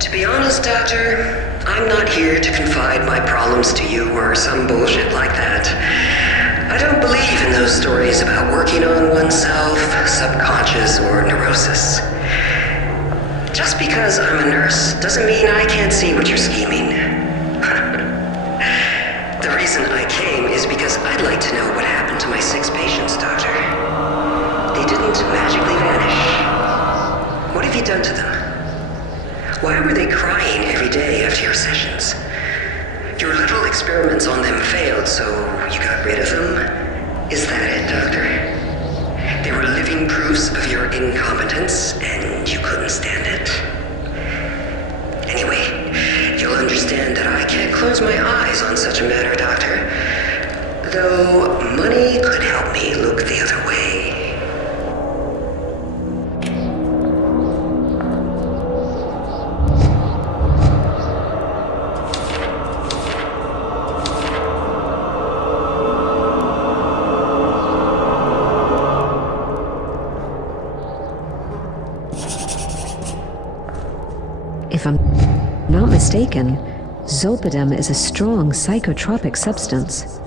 To be honest, Doctor, I'm not here to confide my problems to you or some bullshit like that. I don't believe in those stories about working on oneself, subconscious, or neurosis. Just because I'm a nurse doesn't mean I can't see what you're scheming. The reason I came is because I'd like to know what happened to my 6 patients, Doctor. They didn't magically vanish. What have you done to them? Why were they crying every day after your sessions? Your little experiments on them failed, so you got rid of them? Is that it, Doctor? They were living proofs of your incompetence, and you couldn't stand it? Anyway, you'll understand that I can't close my eyes on such a matter, Doctor. Though money could help me look the other way. If I'm not mistaken, zolpidem is a strong psychotropic substance.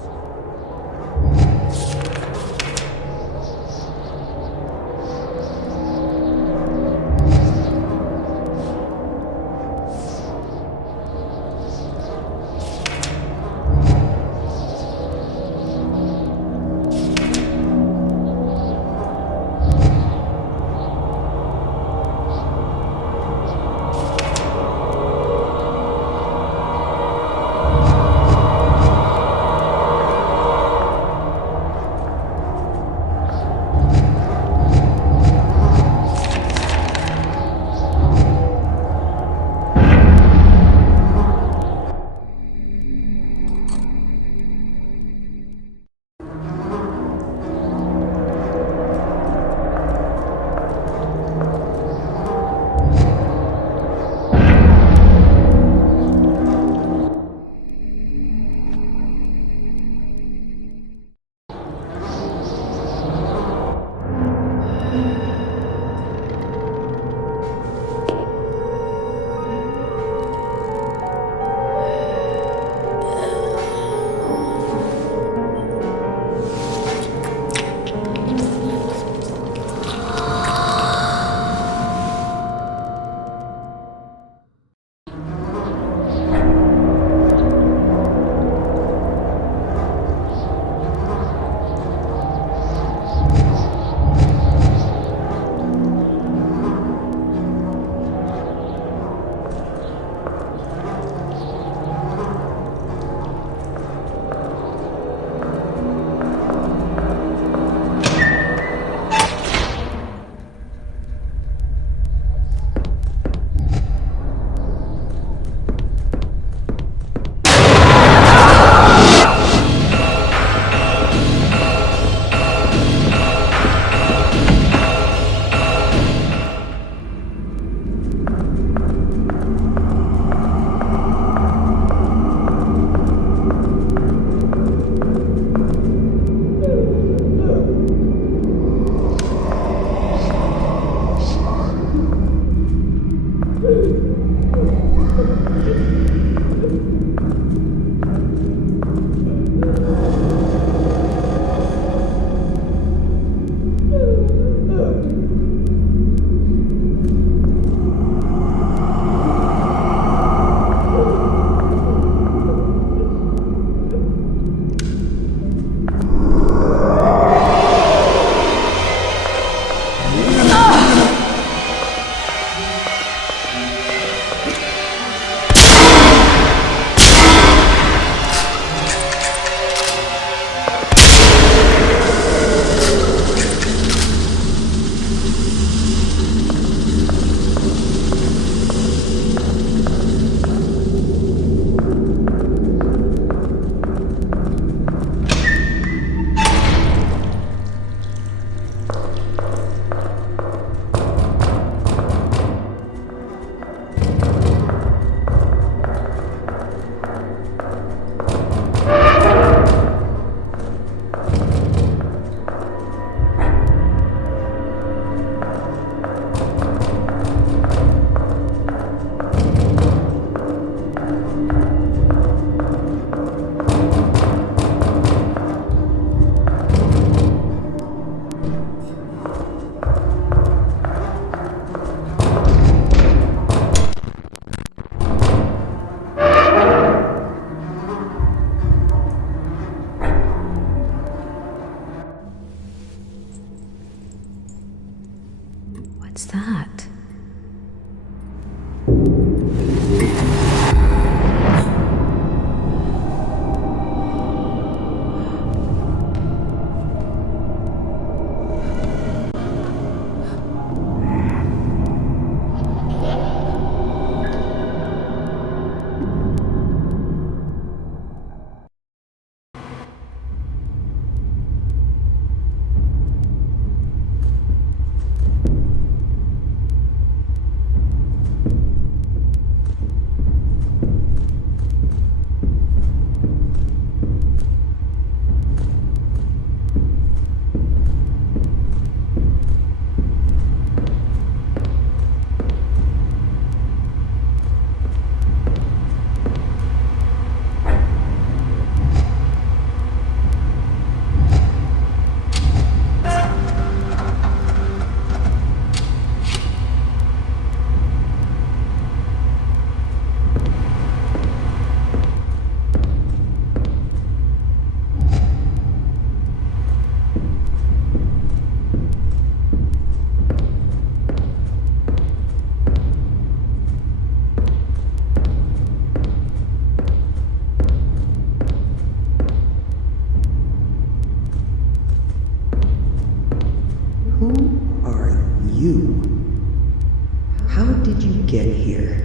get here?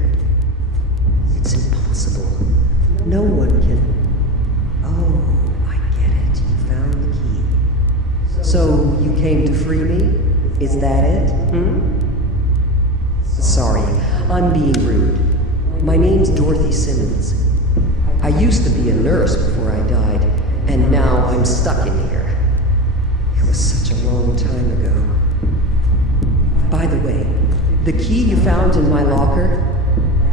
It's impossible. No one can... Oh, I get it. You found the key. So, you came to free me? Is that it? Sorry, I'm being rude. My name's Dorothy Simmons. I used to be a nurse before I died, and now I'm stuck in here. It was such a long time ago. By the way, the key you found in my locker,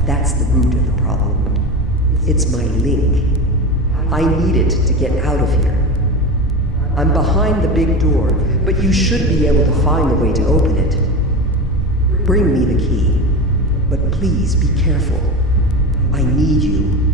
that's the root of the problem. It's my link. I need it to get out of here. I'm behind the big door, but you should be able to find a way to open it. Bring me the key, but please be careful. I need you.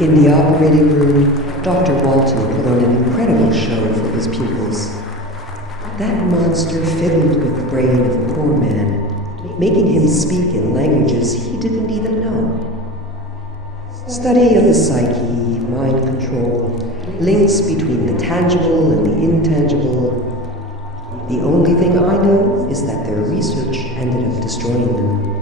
In the operating room, Dr. Walton put on an incredible show for his pupils. That monster fiddled with the brain of a poor man, making him speak in languages he didn't even know. Study of the psyche, mind control, links between the tangible and the intangible. The only thing I know is that their research ended up destroying them.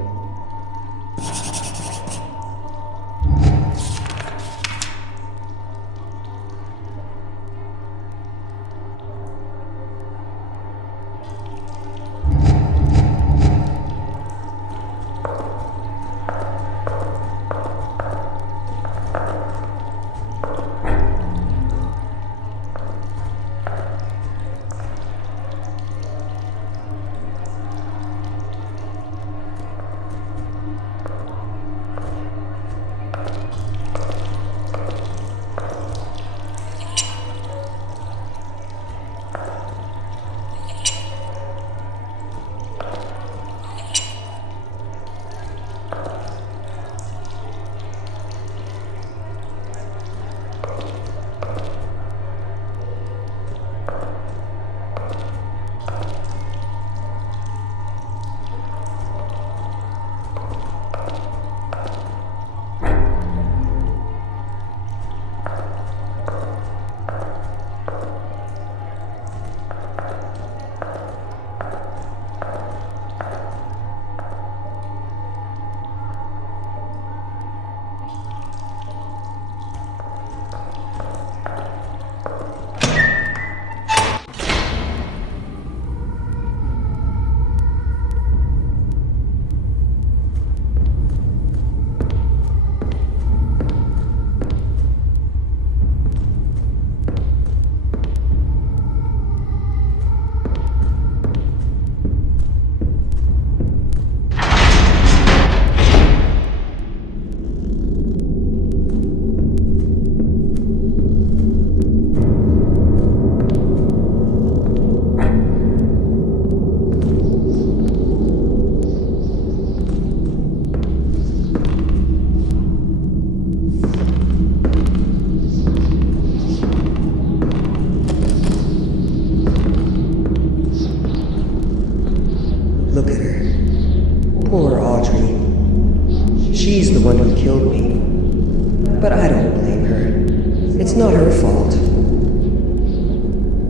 killed me. But I don't blame her. It's not her fault.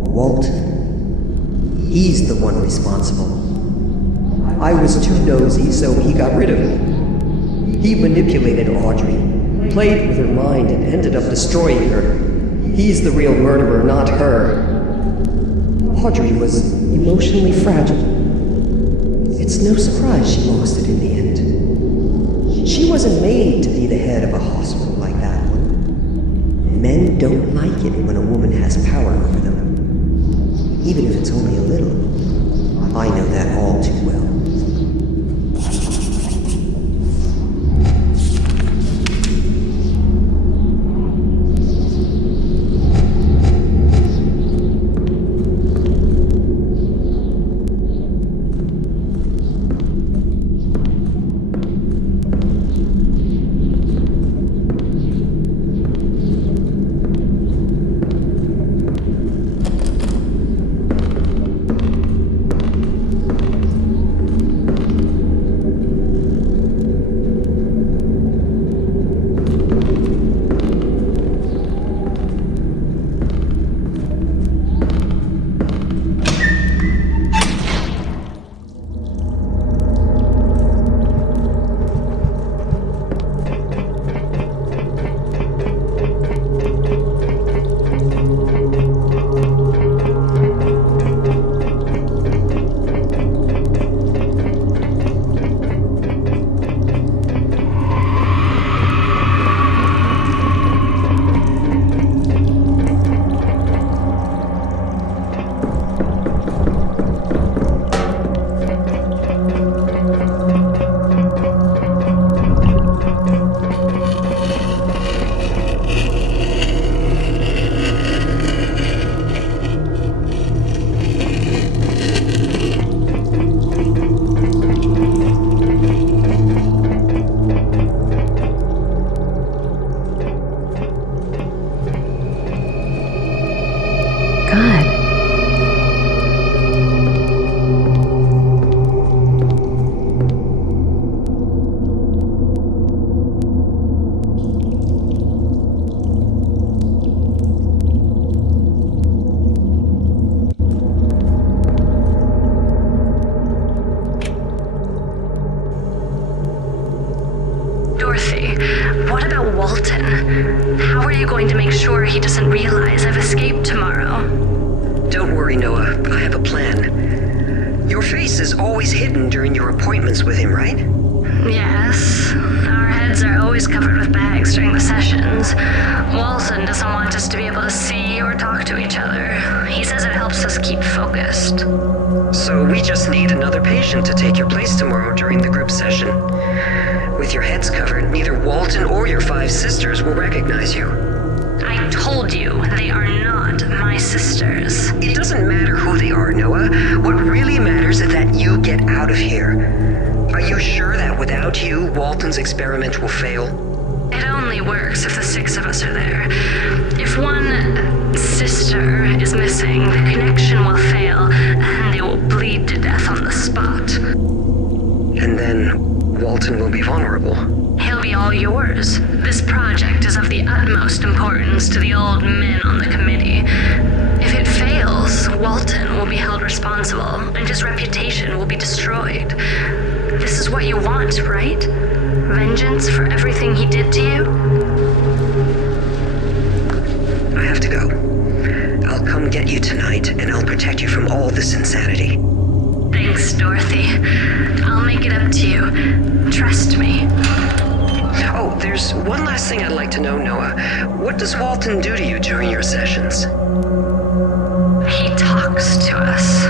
Walton. He's the one responsible. I was too nosy, so he got rid of me. He manipulated Audrey, played with her mind, and ended up destroying her. He's the real murderer, not her. Audrey was emotionally fragile. It's no surprise she lost it in the end. She wasn't made to be the head of a hospital like that one. Men don't like it when a woman has power over them. Even if it's only a little. I know that all too well. What about Walton? How are you going to make sure he doesn't realize I've escaped tomorrow? Don't worry, Noah. I have a plan. Your face is always hidden during your appointments with him, right? Yes. Our heads are always covered with bags during the sessions. Walton doesn't want us to be able to see or talk to each other. He says it helps us keep focused. So we just need another patient to take your place tomorrow during the group session. With your heads covered, neither Walton or your 5 sisters will recognize you. I told you, they are not my sisters. It doesn't matter who they are, Noah. What really matters is that you get out of here. Are you sure that without you, Walton's experiment will fail? It only works if the 6 of us are there. If one sister is missing, the connection will fail, and they will bleed to death on the spot. And then Walton will be vulnerable. He'll be all yours. This project is of the utmost importance to the old men on the committee. If it fails, Walton will be held responsible, and his reputation will be destroyed. This is what you want, right? Vengeance for everything he did to you? I have to go. I'll come get you tonight, and I'll protect you from all this insanity. Thanks, Dorothy. I'll make it up to you. Trust me. Oh, there's one last thing I'd like to know, Noah. What does Walton do to you during your sessions? He talks to us.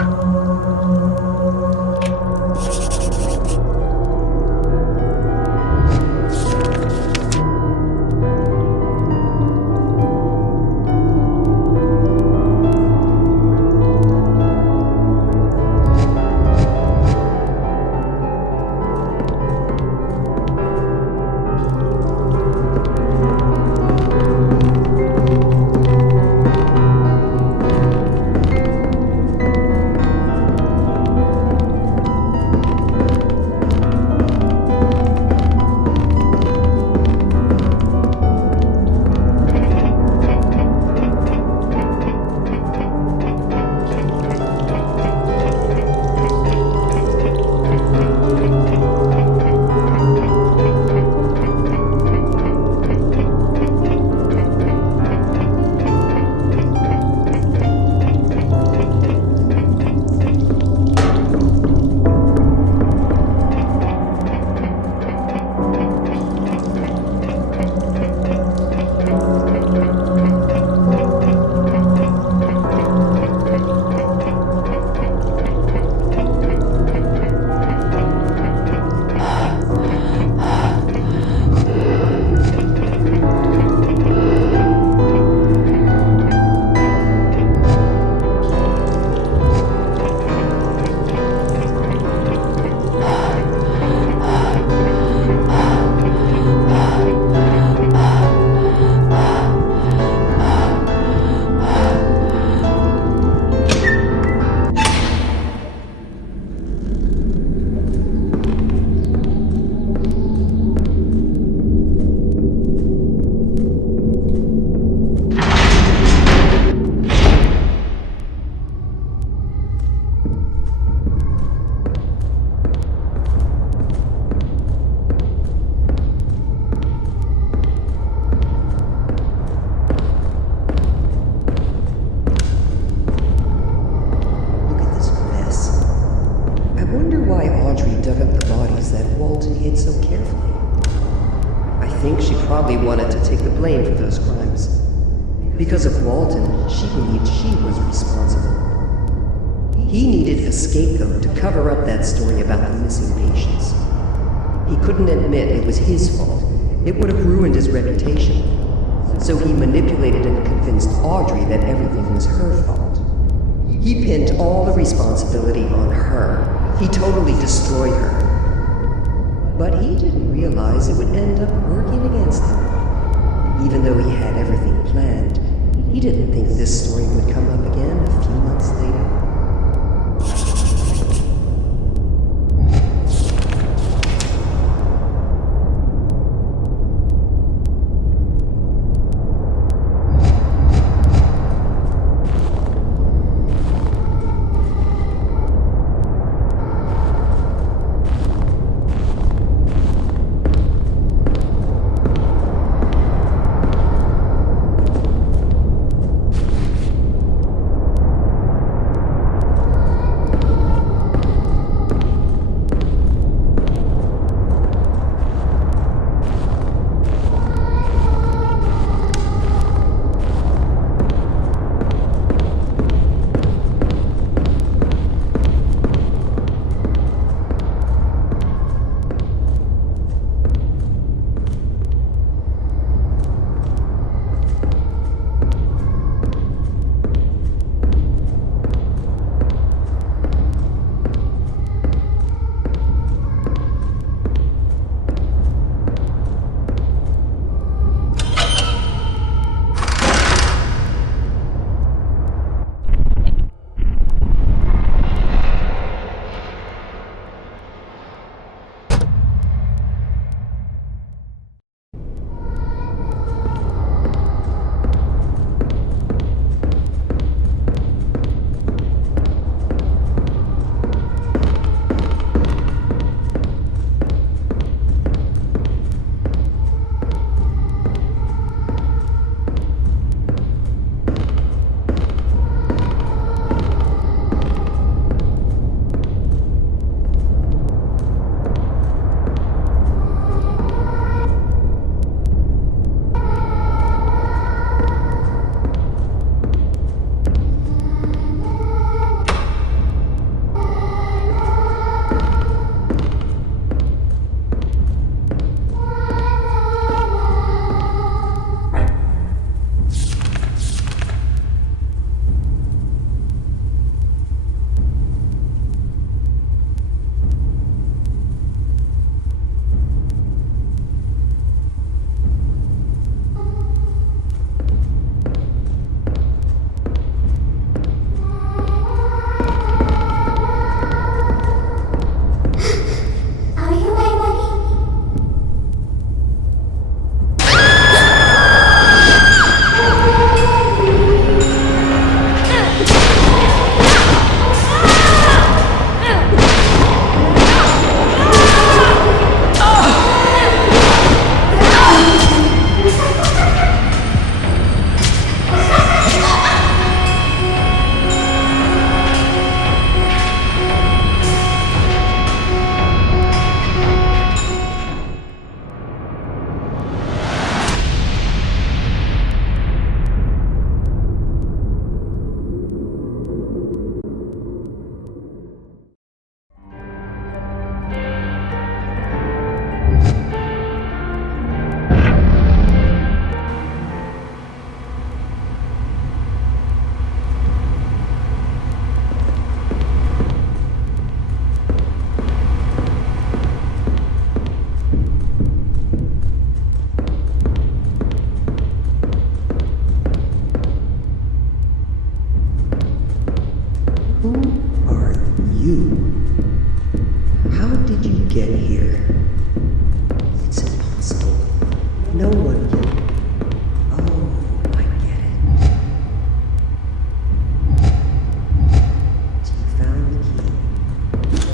probably wanted to take the blame for those crimes. Because of Walton, she believed she was responsible. He needed a scapegoat to cover up that story about the missing patients. He couldn't admit it was his fault. It would have ruined his reputation. So he manipulated and convinced Audrey that everything was her fault. He pinned all the responsibility on her. He totally destroyed her. But he didn't realize it would end up working against him. Even though he had everything planned, he didn't think this story would come up again a few months later.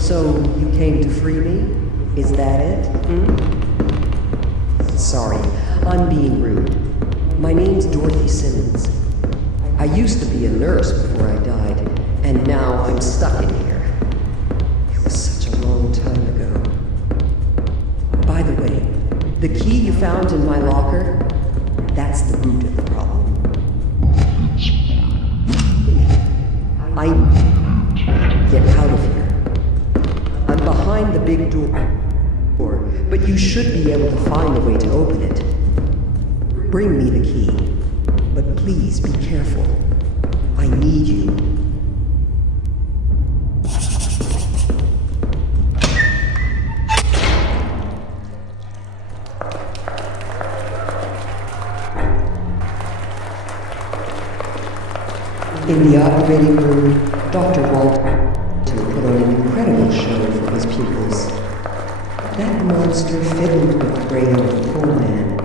So, you came to free me? Is that it? Sorry, I'm being rude. My name's Dorothy Simmons. I used to be a nurse before I died, and now I'm stuck in here. It was such a long time ago. By the way, The key you found in my locker, that's the root of the problem. I get out of here. I'm behind the big door, but you should be able to find a way to open it. Bring me the key, but please be careful. I need you. In the operating room, Dr. Walton put on an incredible show for his pupils. That monster fiddled with the brain of the poor man,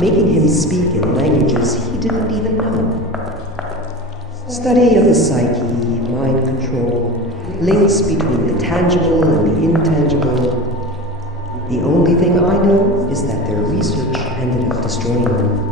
making him speak in languages he didn't even know. Study of the psyche, mind control, links between the tangible and the intangible. The only thing I know is that their research ended up destroying them.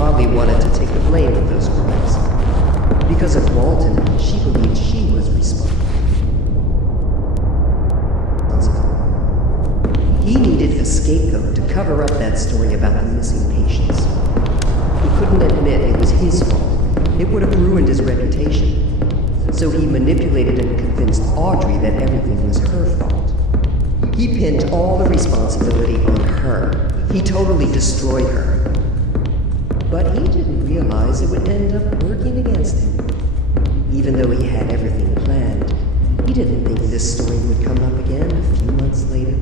probably wanted to take the blame for those crimes. Because of Walton, she believed she was responsible. He needed a scapegoat to cover up that story about the missing patients. He couldn't admit it was his fault. It would have ruined his reputation. So he manipulated and convinced Audrey that everything was her fault. He pinned all the responsibility on her. He totally destroyed her. But he didn't realize it would end up working against him. Even though he had everything planned, he didn't think this story would come up again a few months later.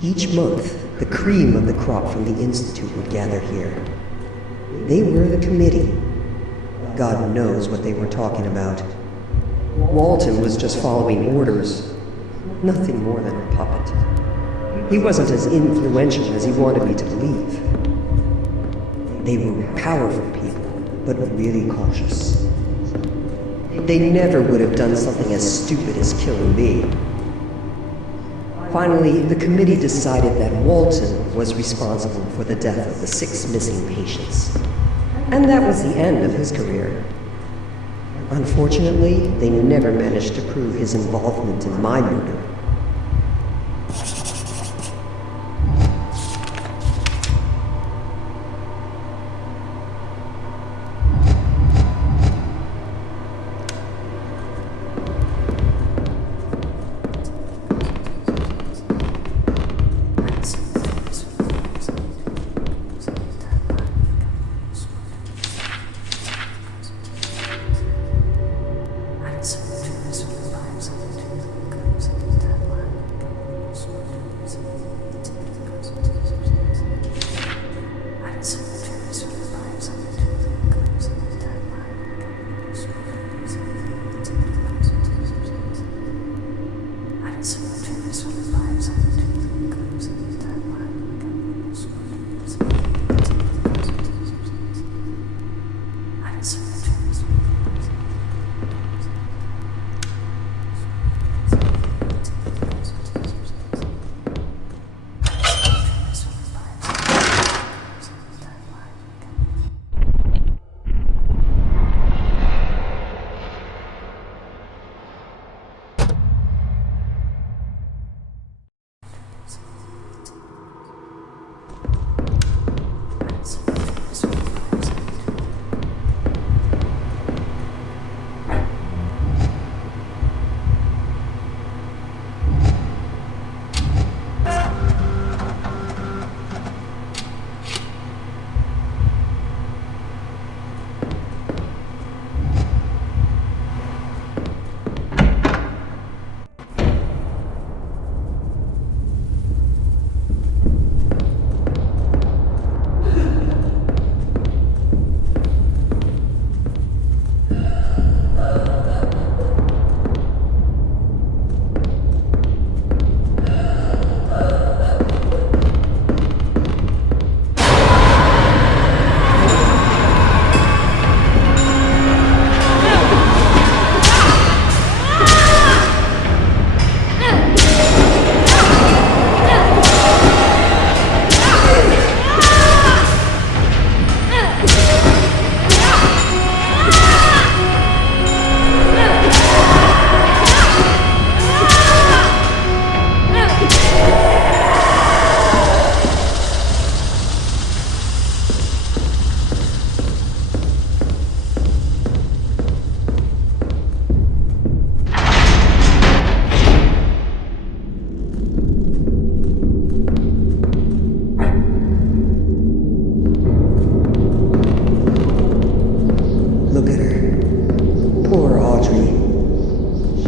Each month, the cream of the crop from the Institute would gather here. They were the committee. God knows what they were talking about. Walton was just following orders. Nothing more than a puppet. He wasn't as influential as he wanted me to believe. They were powerful people, but really cautious. They never would have done something as stupid as killing me. Finally, the committee decided that Walton was responsible for the death of the 6 missing patients. And that was the end of his career. Unfortunately, they never managed to prove his involvement in my murder.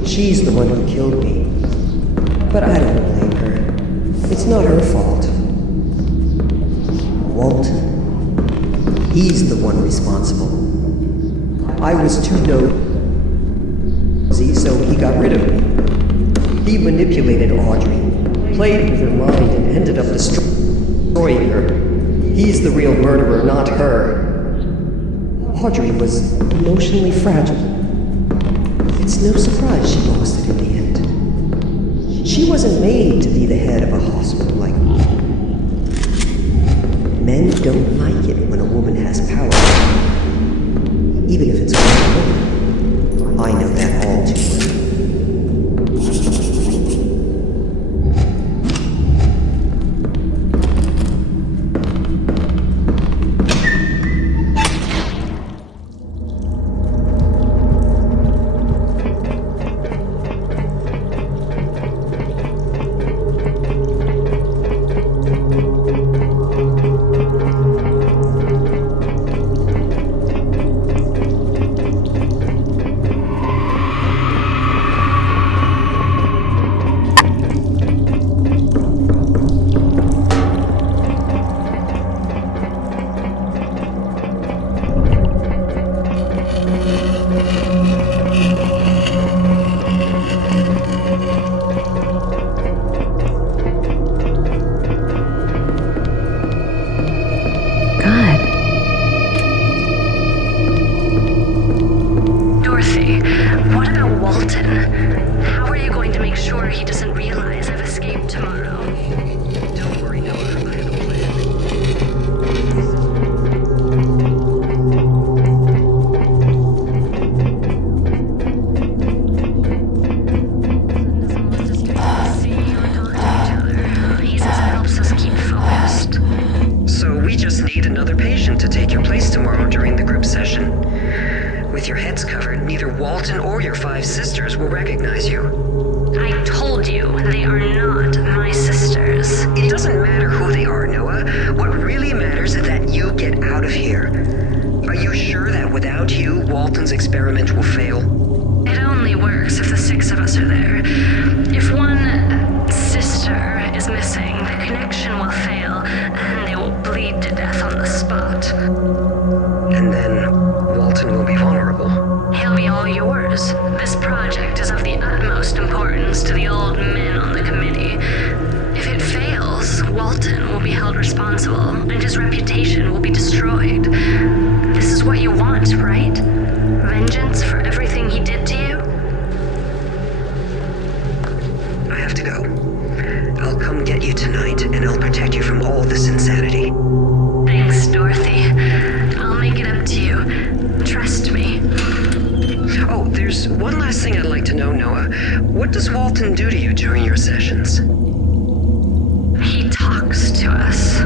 She's the one who killed me. But I don't blame her. It's not her fault. Walton. He's the one responsible. I was too nosy, so he got rid of me. He manipulated Audrey, played with her mind, and ended up destroying her. He's the real murderer, not her. Audrey was emotionally fragile. It's no surprise she lost it in the end. She wasn't made to be the head of a hospital like me. Men don't like it when a woman has power. Even if it's one woman. I know that all too well. need another patient to take your place tomorrow during the group session. With your heads covered, neither Walton or your 5 sisters will recognize you. I told you they are not my sisters. It doesn't matter who they are, Noah. What really matters is that you get out of here. Are you sure that without you, Walton's experiment will fail? It only works if the 6 of us are there. If one sister is missing, the connection will fail, and they will bleed to death on the spot. And then Walton will be vulnerable. He'll be all yours. This project is of the utmost importance to the old men on the committee. If it fails, Walton will be held responsible, and his reputation will be destroyed. This is what you want, right? Vengeance for everything he did to you? I have to go. I'll come get you tonight, and I'll protect you from all this insanity. Thanks, Dorothy. I'll make it up to you. Trust me. Oh, there's one last thing I'd like to know, Noah. What does Walton do to you during your sessions? He talks to us.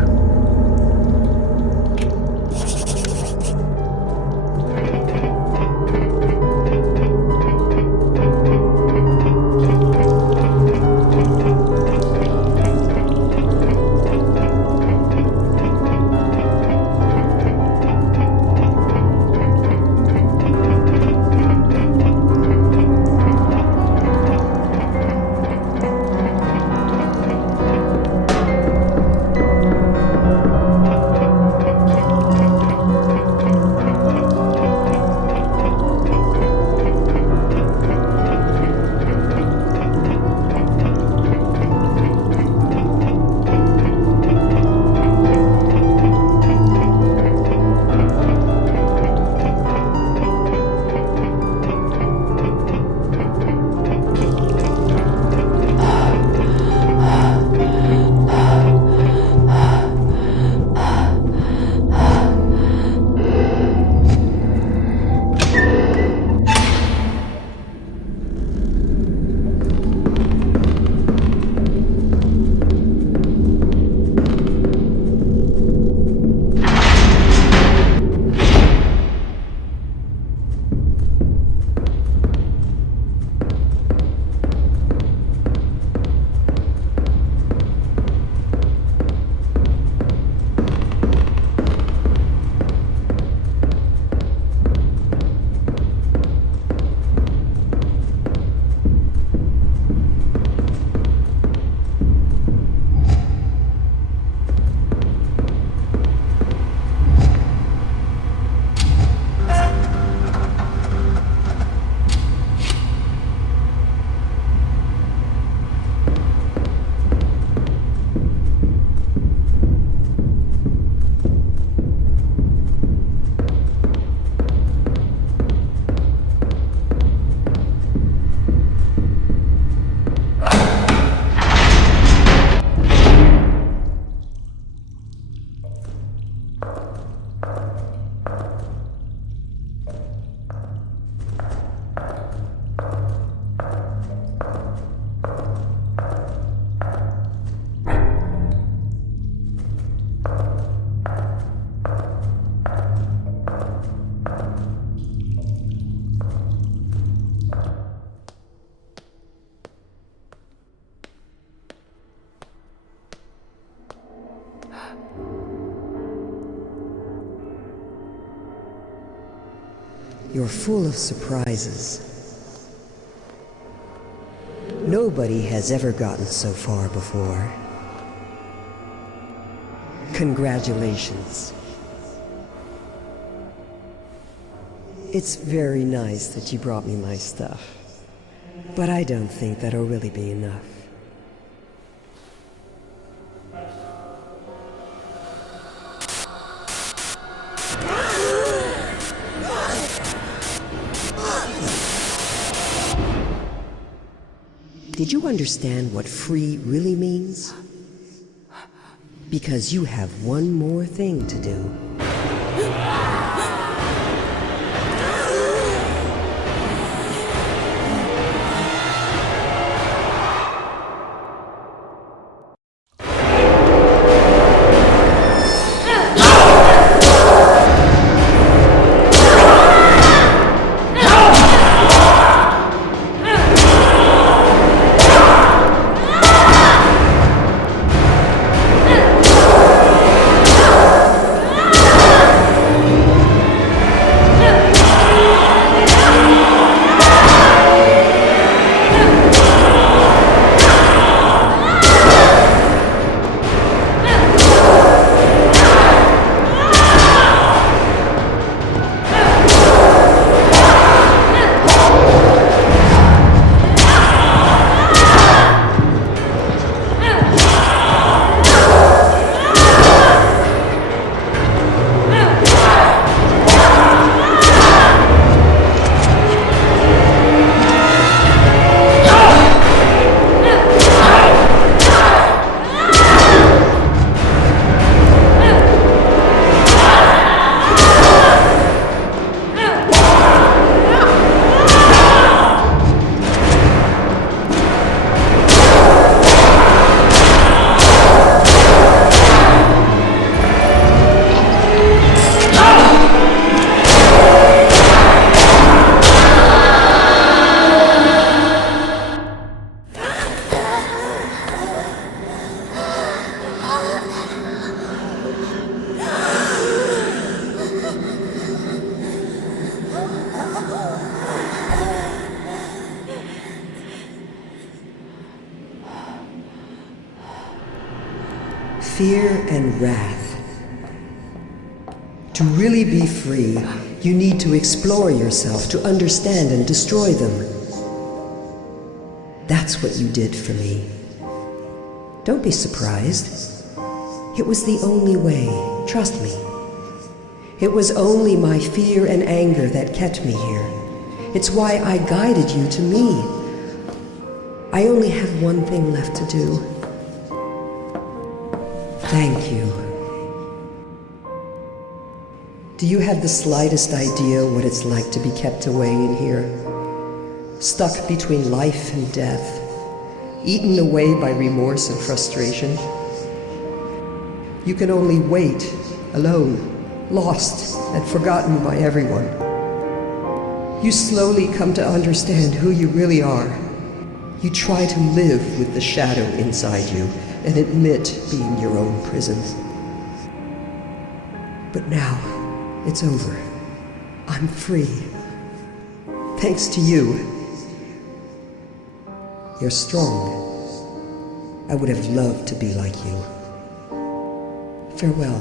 You're full of surprises. Nobody has ever gotten so far before. Congratulations. It's very nice that you brought me my stuff, but I don't think that'll really be enough. Did you understand what free really means? Because you have one more thing to do. fear and wrath. To really be free, you need to explore yourself, to understand and destroy them. That's what you did for me. Don't be surprised. It was the only way, trust me. It was only my fear and anger that kept me here. It's why I guided you to me. I only have one thing left to do. Thank you. Do you have the slightest idea what it's like to be kept away in here? Stuck between life and death, eaten away by remorse and frustration. You can only wait, alone, lost and forgotten by everyone. You slowly come to understand who you really are. You try to live with the shadow inside you and admit being your own prison. But now, it's over. I'm free. Thanks to you. You're strong. I would have loved to be like you. Farewell.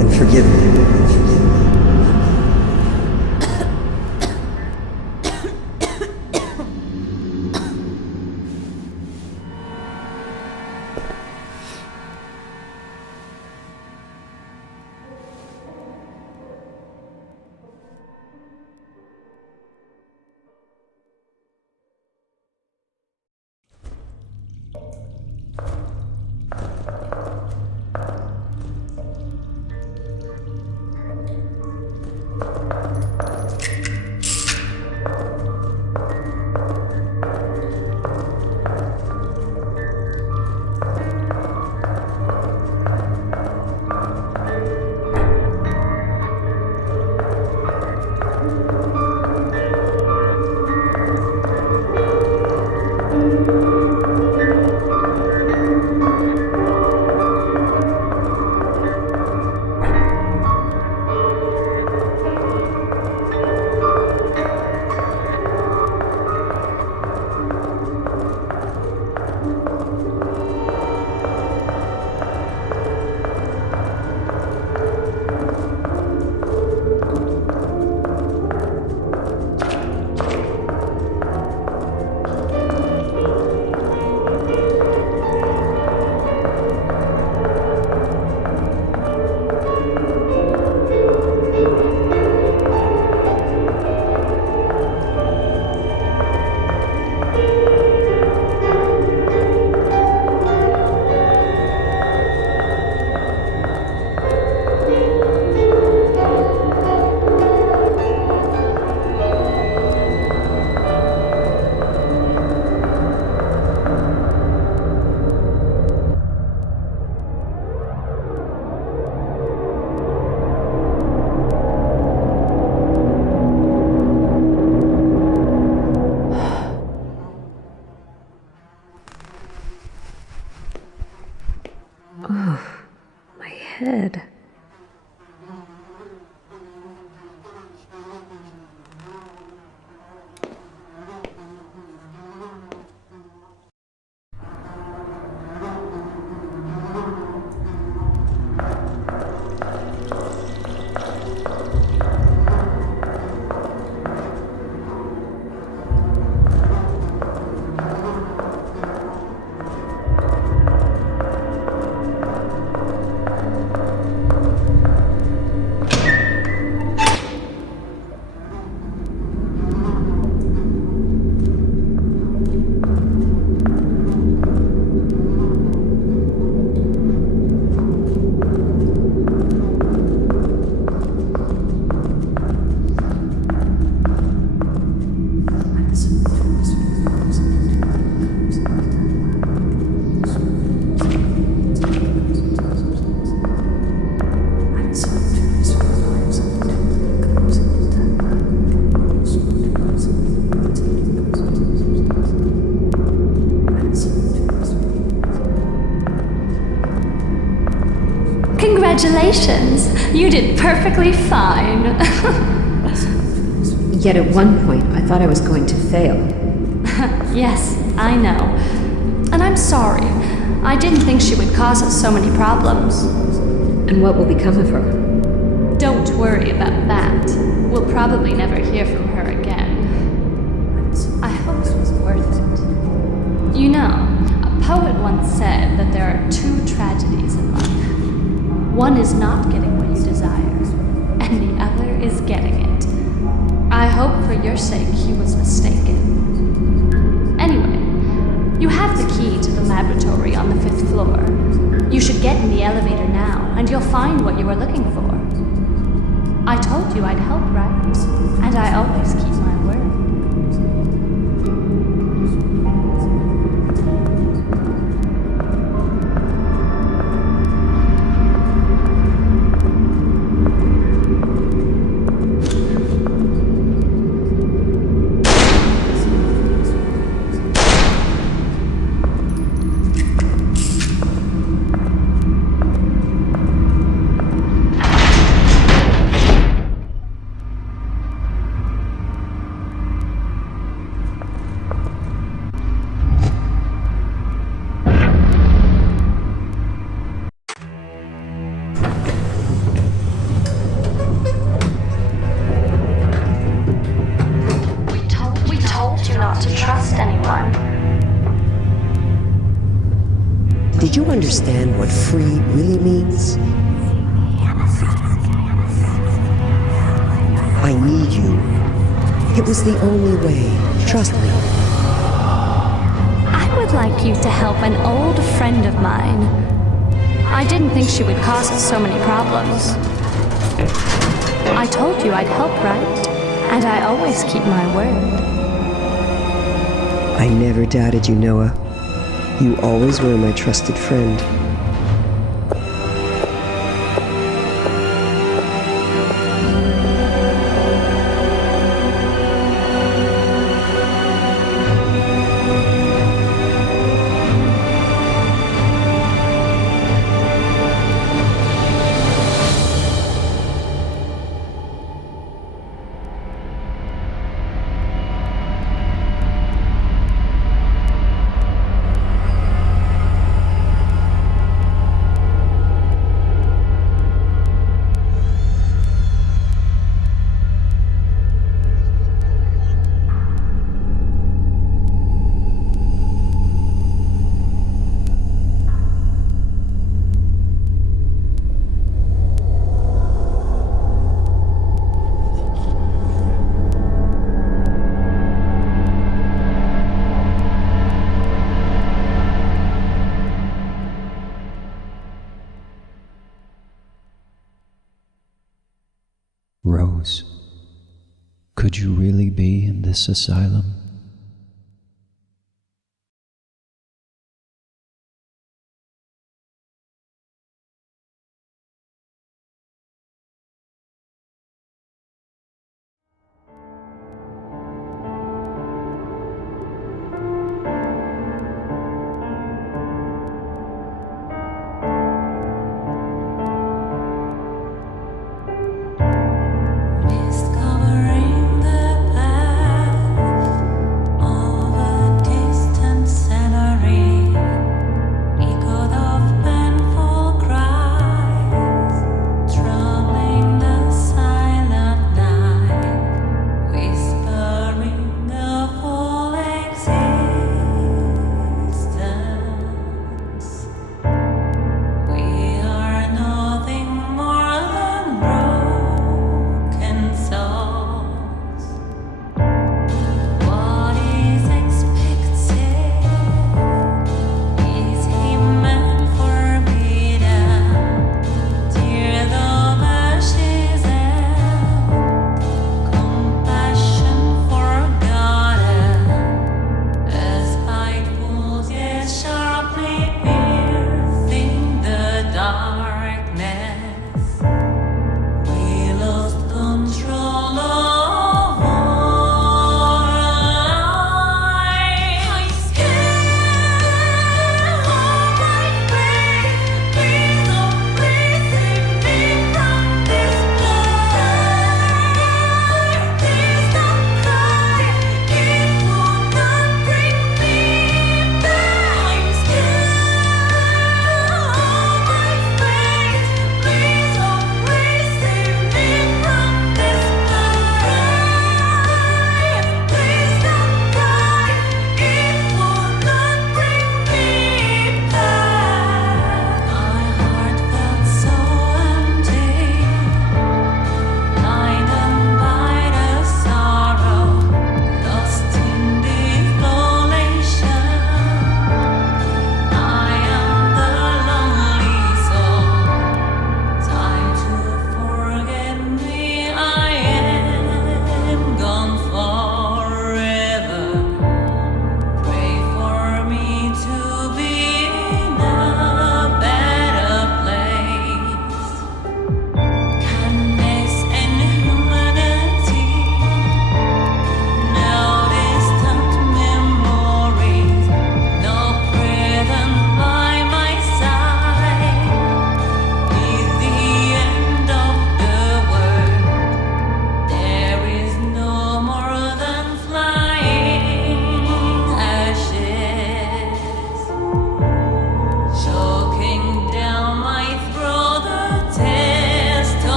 And forgive me. Head. Congratulations! You did perfectly fine. Yet at one point, I thought I was going to fail. Yes, I know. And I'm sorry. I didn't think she would cause us so many problems. And what will become of her? Don't worry about that. We'll probably never hear from her again. I hope it was worth it. You know, a poet once said that there are two tragedies in life. One is not getting what you desire, and the other is getting it. I hope for your sake he was mistaken. Anyway, you have the key to the laboratory on the 5th floor. You should get in the elevator now, and you'll find what you are looking for. I told you I'd help, right? And I always keep my word. Did you understand what free really means? I need you. It was the only way. Trust me. I would like you to help an old friend of mine. I didn't think she would cause us so many problems. I told you I'd help, right? And I always keep my word. I never doubted you, Noah. You always were my trusted friend. Rose, could you really be in this asylum?